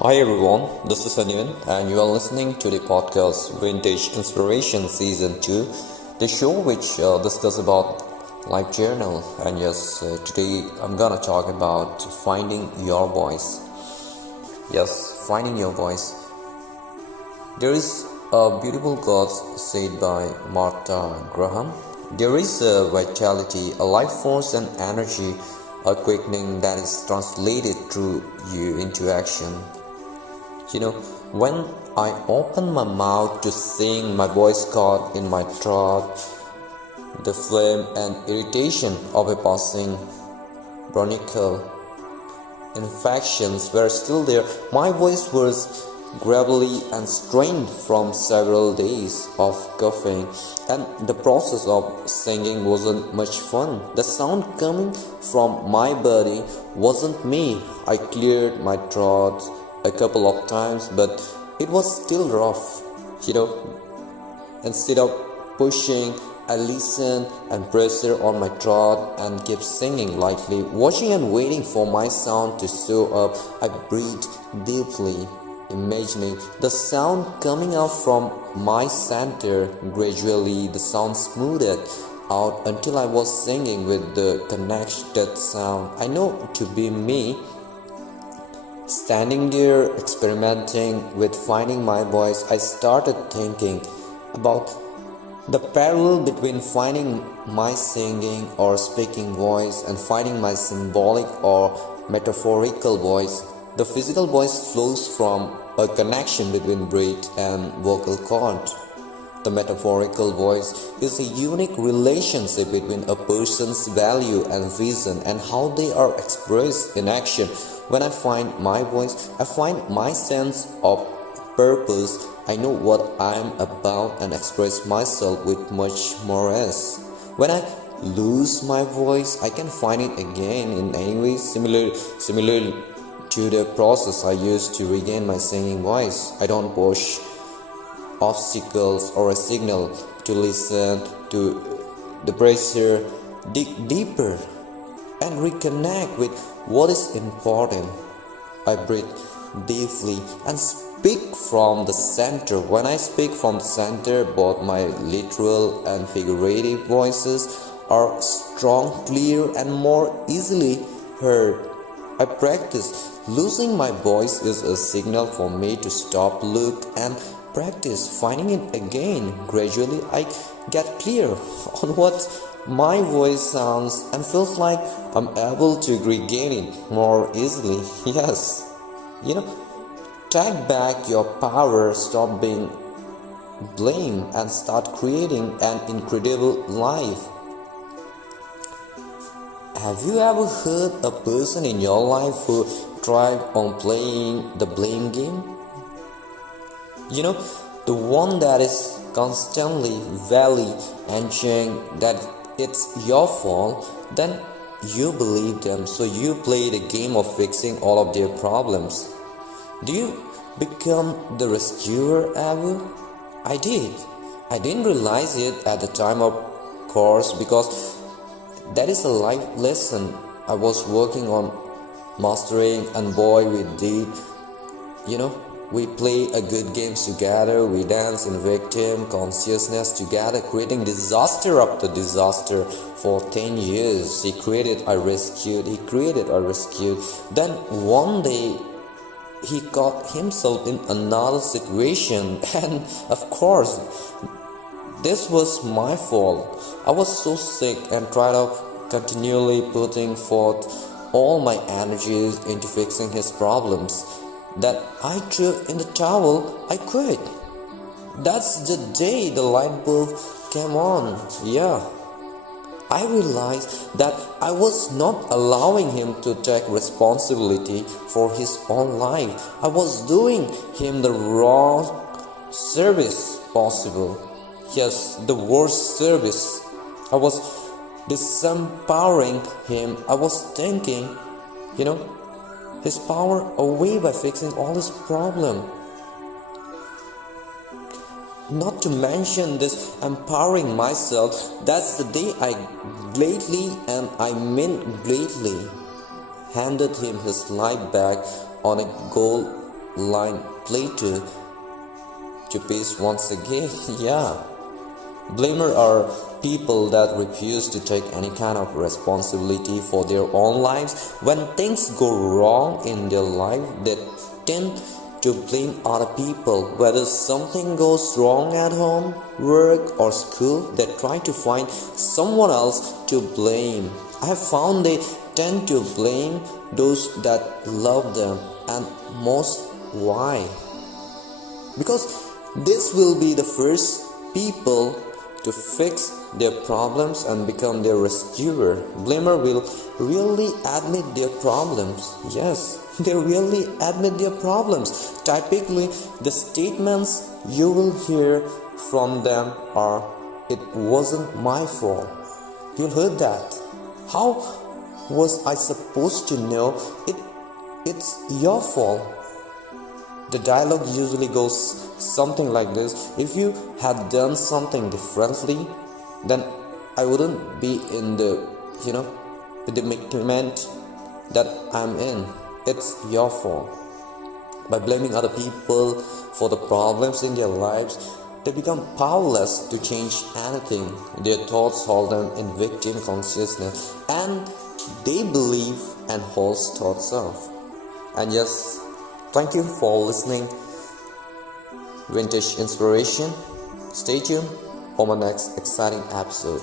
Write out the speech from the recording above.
Hi everyone, this is Hanun and you are listening to the podcast Vintage Inspiration Season 2, the show which discuss about life journal. And yes, today I'm gonna talk about finding your voice. Yes, finding your voice. There is a beautiful quote said by Martha Graham. There is a vitality, a life force and energy, a quickening that is translated through you into action. When I open my mouth to sing, my voice caught in my throat, the flame and irritation of a passing bronchial infections were still there. My voice was gravelly and strained from several days of coughing, and the process of singing wasn't much fun. The sound coming from my body wasn't me. I cleared my throat a couple of times, but it was still rough. Instead of pushing, I listened and pressure on my throat and kept singing lightly, watching and waiting for my sound to show up. I breathed deeply, imagining the sound coming out from my center. Gradually, the sound smoothed out until I was singing with the connected sound I know to be me. Standing there, experimenting with finding my voice, I started thinking about the parallel between finding my singing or speaking voice and finding my symbolic or metaphorical voice. The physical voice flows from a connection between breath and vocal cord. The metaphorical voice is a unique relationship between a person's value and vision and how they are expressed in action. When I find my voice, I find my sense of purpose. I know what I'm about and express myself with much more ease. When I lose my voice, I can find it again in any way similar to the process I used to regain my singing voice. I don't push obstacles or a signal to listen to the pressure, dig deeper and reconnect with what is important. I breathe deeply and speak from the center. When I speak from the center, both my literal and figurative voices are strong, clear and more easily heard. I practice. Losing my voice is a signal for me to stop, look and practice finding it again. Gradually I get clear on what my voice sounds and feels like I'm able to regain it more easily. Yes, take back your power, stop being blamed and start creating an incredible life. Have you ever heard a person in your life who tried on playing the blame game? The one that is constantly valley and saying that it's your fault, then you believe them, so you play the game of fixing all of their problems. Do you become the rescuer ever? I did. I didn't realize it at the time, of course, because that is a life lesson I was working on mastering, and boy, we did. We play a good games together, we dance in victim consciousness together, creating disaster after disaster for 10 years. He created, I rescued, Then one day, he got himself in another situation and of course, this was my fault. I was so sick and tired of continually putting forth all my energies into fixing his problems that I threw in the towel. I quit. That's the day the light bulb came on. Yeah. I realized that I was not allowing him to take responsibility for his own life. I was doing him the wrong service possible. Yes, the worst service. I was disempowering him. I was taking, his power away by fixing all his problem. Not to mention this empowering myself, that's the day I gladly, and I mean gladly, handed him his life back on a gold line played to piece once again. Yeah. Blamer are people that refuse to take any kind of responsibility for their own lives. When things go wrong in their life, they tend to blame other people. Whether something goes wrong at home, work, or school, they try to find someone else to blame. I have found they tend to blame those that love them, and most why? Because this will be the first people to fix their problems and become their rescuer. Blamer will really admit their problems. Yes, they really admit their problems. Typically, the statements you will hear from them are, "It wasn't my fault." You'll hear that. How was I supposed to know it's your fault? The dialogue usually goes something like this: "If you had done something differently, then I wouldn't be in the predicament that I'm in. It's your fault." By blaming other people for the problems in their lives, they become powerless to change anything. Their thoughts hold them in victim consciousness, and they believe and hold thoughts of. And yes, thank you for listening. Vintage Inspiration. Stay tuned for my next exciting episode.